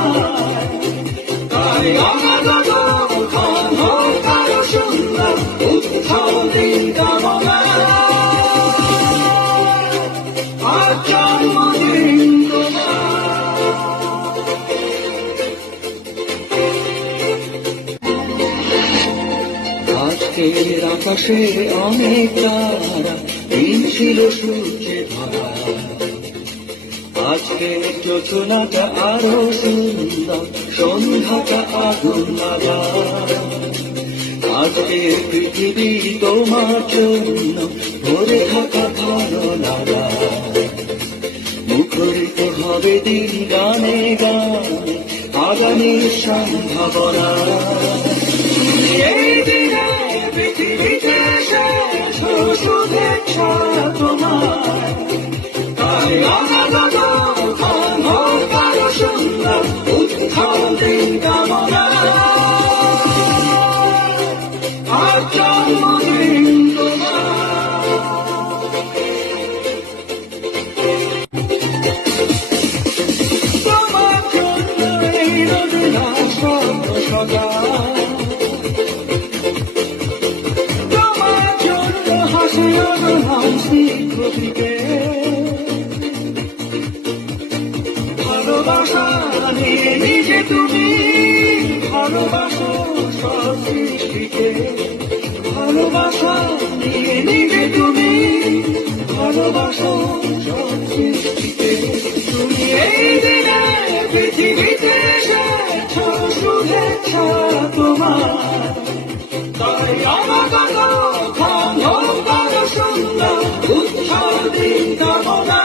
তোমায়, তাই অনাগত ক্ষণ হোক আরো সুন্দর উৎসব দিন কামনা। আজ জন্মদিন আজকের আকাশে অনেক তারা, দিন ছিল সূর্যে ভরা। আজকের যোজনাটা আরো সুন্দর, সন্ধ্যাটা আগুন লাগা। আজকের পৃথিবী তোমার জন্য ভরে থাকা ভালো লাগা। মুখরিত হবে দিন গানে গানে, আগামীর সম্ভাবনা। এই দিনে পৃথিবীতে এসেছ শুভেচ্ছা তোমায়, তাই অনাগত ক্ষণ হোক আরো সুন্দর উৎসব দিন কামনা। আজ জন্মদিন তোমার জন্য এই রোদেলা স্বপ্ন সজা, তোমার জন্য হাসি হাসি কবিকে। ভালোবাসা নিয়ে নিজে তুমি ভালোবাসো সব সৃষ্টিকে। ভালোবাসা নিয়ে নিজে তুমি ভালোবাসো সব সৃষ্টিকে। তুমি এই দিনে পৃথিবীতে এসেছ শুভেচ্ছা তোমার, তাই অনাগত ক্ষণ হোক আরো সুন্দর উৎসব দিন কামনা।